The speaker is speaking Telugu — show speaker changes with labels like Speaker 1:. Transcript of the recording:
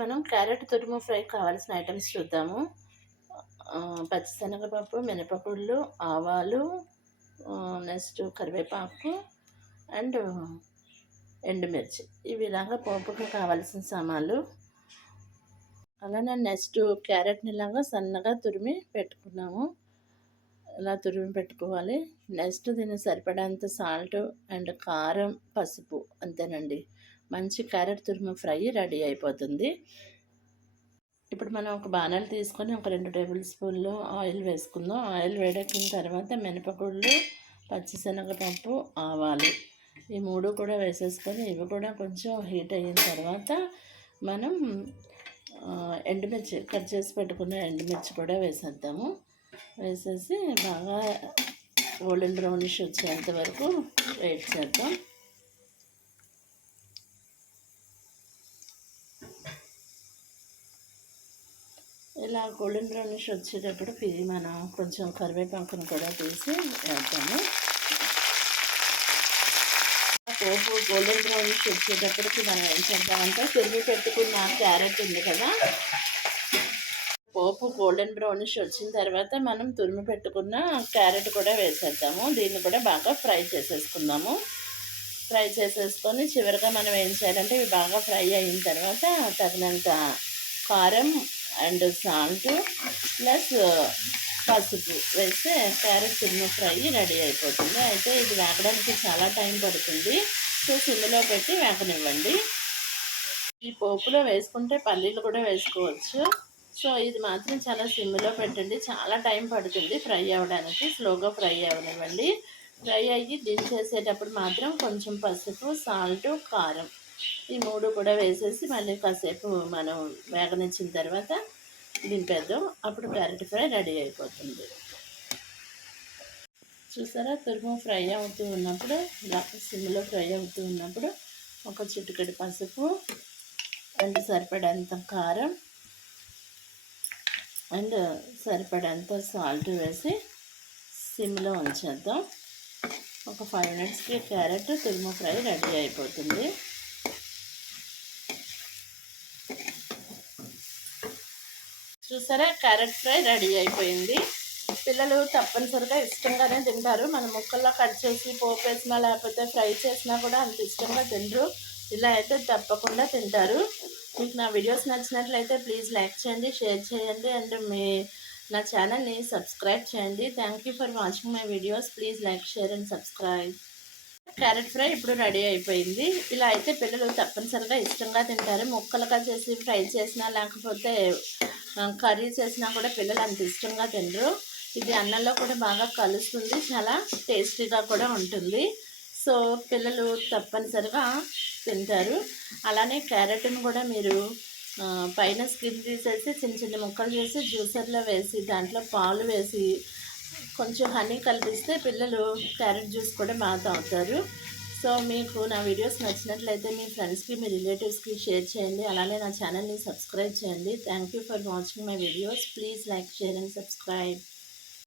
Speaker 1: మనం క్యారెట్ తురుము ఫ్రై కావాల్సిన ఐటమ్స్ చూద్దాము. పచ్చిశనగపప్పు మినపగుళ్ళు ఆవాలు నెక్స్ట్ కరివేపాకు అండ్ ఎండుమిర్చి. ఇవి ఇలాగా పోపుకు కావాల్సిన సామాన్లు. అలానే నెక్స్ట్ క్యారెట్ని ఇలాగా సన్నగా తురిమి పెట్టుకున్నాము. ఇలా తురిమి పెట్టుకోవాలి. నెక్స్ట్ దీన్ని సరిపడేంత సాల్ట్ అండ్ కారం పసుపు అంతేనండి. మంచి క్యారెట్ తురుము ఫ్రై రెడీ అయిపోతుంది. ఇప్పుడు మనం ఒక బాణాలు తీసుకొని ఒక రెండు టేబుల్ స్పూన్లు ఆయిల్ వేసుకుందాం. ఆయిల్ వేడెక్కిన తర్వాత మినపగుళ్ళు పచ్చిశనగపప్పు ఆవాలు ఈ మూడు కూడా వేసేసుకొని ఇవి కూడా కొంచెం హీట్ అయిన తర్వాత మనం ఎండుమిర్చి కట్ చేసి పెట్టుకున్న ఎండుమిర్చి కూడా వేసేద్దాము. వేసేసి బాగా గోల్డెన్ బ్రౌనిష్ వచ్చేంత వరకు వెయిట్ చేద్దాం ఇలా గోల్డెన్ బ్రౌనిష్ వచ్చేటప్పుడు ఇది మనం కొంచెం కరివేపాకును కూడా తీసి వేద్దాము. పోపు గోల్డెన్ బ్రౌనిష్ వచ్చేటప్పటికి మనం ఏం చేద్దామంటే తిరిగి పెట్టుకున్న క్యారెట్ ఉంది కదా. పోపు గోల్డెన్ బ్రౌనిష్ వచ్చిన తర్వాత మనం తురిమి పెట్టుకున్న క్యారెట్ కూడా వేసేద్దాము. దీన్ని కూడా బాగా ఫ్రై చేసేసుకుందాము. ఫ్రై చేసేసుకొని చివరిగా మనం ఏం చేయాలంటే ఇవి బాగా ఫ్రై అయిన తర్వాత తగినంత కారం అండ్ సాల్ట్ ప్లస్ పసుపు వేస్తే క్యారెట్ తురిమి ఫ్రై రెడీ అయిపోతుంది. అయితే ఇది వేగడానికి చాలా టైం పడుతుంది. సో సిమ్లో పెట్టి వేగనివ్వండి ఈ పోపులో వేసుకుంటే పల్లీలు కూడా వేసుకోవచ్చు. సో ఇది మాత్రం చాలా సిమ్లో పెట్టండి. చాలా టైం పడుతుంది ఫ్రై అవ్వడానికి. స్లోగా ఫ్రై అవ్వనివ్వండి. ఫ్రై అయ్యి దించేసేటప్పుడు మాత్రం కొంచెం పసుపు సాల్ట్ కారం ఈ మూడు కూడా వేసేసి మళ్ళీ కాసేపు మనం వేగనిచ్చిన తర్వాత దింపేద్దాం. అప్పుడు క్యారెట్ ఫ్రై రెడీ అయిపోతుంది. చూసారా? తురుము ఫ్రై అవుతూ ఉన్నప్పుడు సిమ్లో ఫ్రై అవుతూ ఉన్నప్పుడు ఒక చిటికెడు పసుపు అండ్ సరిపడేంత కారం అండ్ సరిపడేంత సాల్ట్ వేసి సిమ్లో ఉంచేద్దాం. ఒక ఫైవ్ మినిట్స్కి క్యారెట్ తురుము ఫ్రై రెడీ అయిపోతుంది. చూసారా? క్యారెట్ ఫ్రై రెడీ అయిపోయింది. పిల్లలు తప్పనిసరిగా ఇష్టంగానే తింటారు. మన ముక్కల్లో కట్ చేసి పోపు వేసినా లేకపోతే ఫ్రై చేసినా కూడా అంత ఇష్టంగా తినరు. ఇలా అయితే తప్పకుండా తింటారు. మీకు నా వీడియోస్ నచ్చినట్లయితే ప్లీజ్ లైక్ చేయండి షేర్ చేయండి అండ్ మీ నా ఛానల్ని సబ్స్క్రైబ్ చేయండి. Thank you for watching my videos. Please like share and subscribe. Carrot fry ఇప్పుడు రెడీ అయిపోయింది. ఇలా అయితే పిల్లలు తప్పనిసరిగా ఇష్టంగా తింటారు. ముక్కలుగా చేసి ఫ్రై చేసినా లేకపోతే కర్రీ చేసినా కూడా పిల్లలు అంత ఇష్టంగా తినరు. ఇది అన్నంలో కూడా బాగా కలుస్తుంది చాలా టేస్టీగా కూడా ఉంటుంది. సో పిల్లలు తప్పనిసరిగా తింటారు. అలానే క్యారెట్ని కూడా మీరు పైన స్కిన్ తీసేసి చిన్న చిన్న ముక్కలు చేసి జ్యూసర్లో వేసి దాంట్లో పాలు వేసి కొంచెం హనీ కలిపిస్తే పిల్లలు క్యారెట్ జ్యూస్ కూడా బాగా తాగుతారు. సో మీకు నా వీడియోస్ నచ్చినట్లయితే మీ ఫ్రెండ్స్కి మీ రిలేటివ్స్కి షేర్ చేయండి. అలానే నా ఛానల్ని సబ్స్క్రైబ్ చేయండి. Thank you for watching my videos. Please like share and subscribe.